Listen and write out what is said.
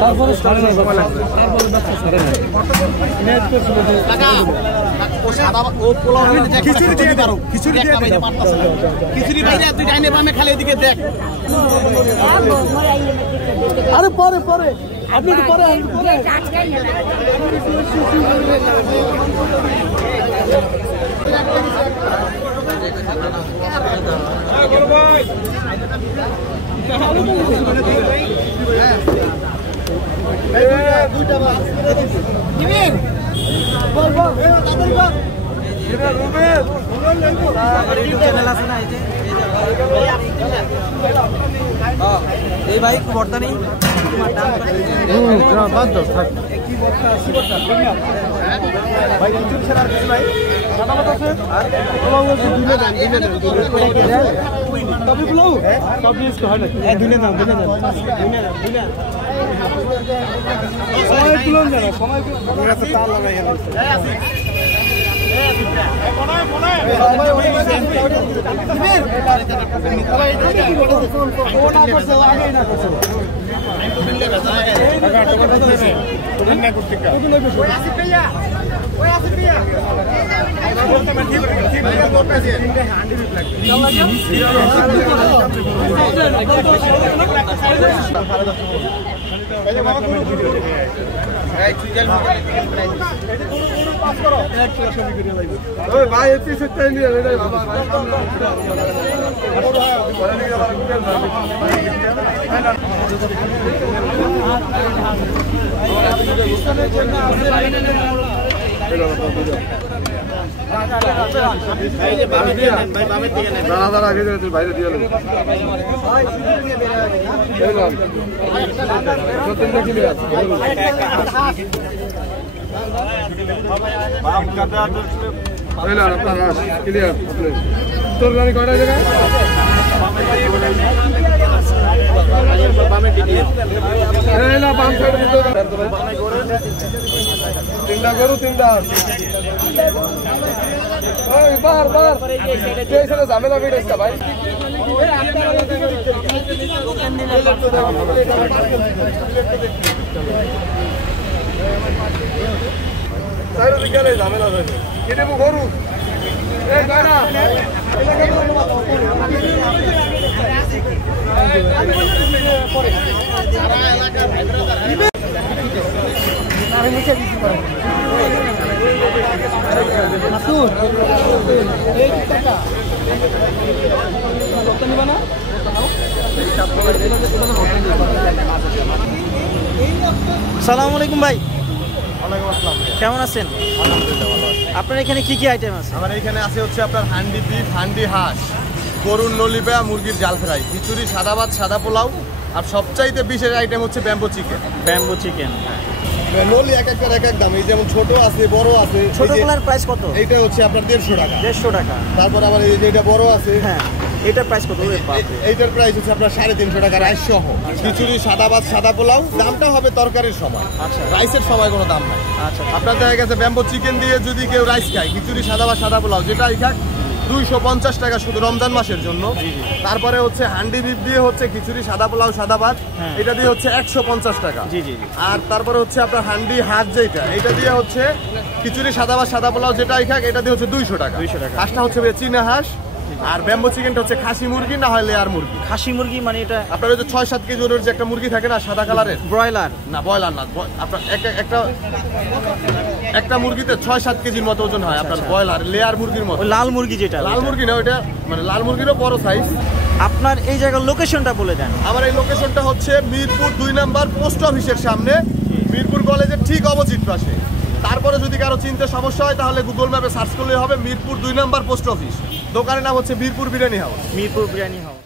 তারপরে সাড়ে নয় সময় লাগবে, তারপরে ব্যবসা সাড়ে নয়। খিচুড়ি দিয়ে দাও, খিচুড়ি দিয়ে দাও, খিচুড়ি বাইরে তুই ডাইনে বামে খালি এদিকে দেখ। আরে পরে পরে আপনি একটু পরে এই ভাই বর্তা নেই ভাই বাইরে দিয়ে তোর গাড়ি কয়টা জায়গায় তিনটা গরু তিনটা বার বার ঝামেলা বেড়েছে ভাই গেলে ঝামেলা হয়েছে কি দেবো গরু আসসালামু আলাইকুম ভাই, কেমন আছেন? আপনার এখানে কি কি আইটেম আছে? আমার এখানে আছে হচ্ছে আপনার হান্ডি বিফ, হান্ডি হাঁস, গরুর নলিপা, মুরগির জাল ফ্রাই, খিচুড়ি, সাদা ভাত, সাদা পোলাও, আর সবচাইতে বিশেষ আইটেম হচ্ছে ব্যাম্বো চিকেন। ব্যাম্বো চিকেন নলি এক একটার এক এক দাম, এই যেমন ছোট আছে বড় আছে। ছোটগুলোর প্রাইস কত? এইটা হচ্ছে আপনার 150 টাকা। 150 টাকা। তারপর আবার এই যে এটা বড় আছে, হ্যাঁ এটার প্রাইস কত? এইটার প্রাইস হচ্ছে আপনার 350 টাকা রাইস সহ। খিচুড়ি, সাদা ভাত, সাদা পোলাও, দামটা হবে তরকারির সময়, আচ্ছা রাইসের সময় কোনো দাম নাই। আচ্ছা আপনার দেখা গেছে ব্যাম্বো চিকেন দিয়ে যদি কেউ রাইস খায়, খিচুড়ি, সাদা ভাত, সাদা পোলাও যেটাই খাক 250 টাকা শুধু রমজান মাসের জন্য। তারপরে হচ্ছে হান্ডি বিফ দিয়ে হচ্ছে খিচুড়ি, সাদা পোলাও, সাদা ভাত, এটা দিয়ে হচ্ছে 150 টাকা। আর তারপরে হচ্ছে আপনার হান্ডি হাঁস যেটা, এটা দিয়ে হচ্ছে খিচুড়ি, সাদা ভাত, সাদা পোলাও যেটাই খাক এটা দিয়ে হচ্ছে 200 টাকা। হাঁসটা হচ্ছে চীনা হাঁস, আর ব্যাম্বো চিকেনটা হচ্ছে খাসি মুরগি না হয় লেয়ার মুরগি। খাসি মুরগি মানে এটা আপনার ওই যে 6-7 কেজি ওর যে একটা মুরগি থাকে না সাদা কালারের, ব্রয়লার না ব্রয়লার না, আপনার একটা মুরগিতে 6-7 কেজির মতো ওজন হয় আপনার ব্রয়লার লেয়ার মুরগির মতো। লাল মুরগি যেটা, লাল মুরগি না ওইটা, মানে লাল মুরগিরও বড় সাইজ। আপনার এই জায়গার লোকেশনটা বলে দেন। আমার এই লোকেশনটা হচ্ছে মিরপুর 2 নম্বর পোস্ট অফিসের সামনে, মিরপুর কলেজের ঠিক অপোজিট পাশে। তারপরে যদি কারো চিনতে সমস্যা হয় তাহলে গুগল ম্যাপে সার্চ করলে হবে মিরপুর 2 নম্বর পোস্ট অফিস। দোকানের নাম হচ্ছে মিরপুর বিরিয়ানি হাউস। মিরপুর বিরিয়ানি হাউস।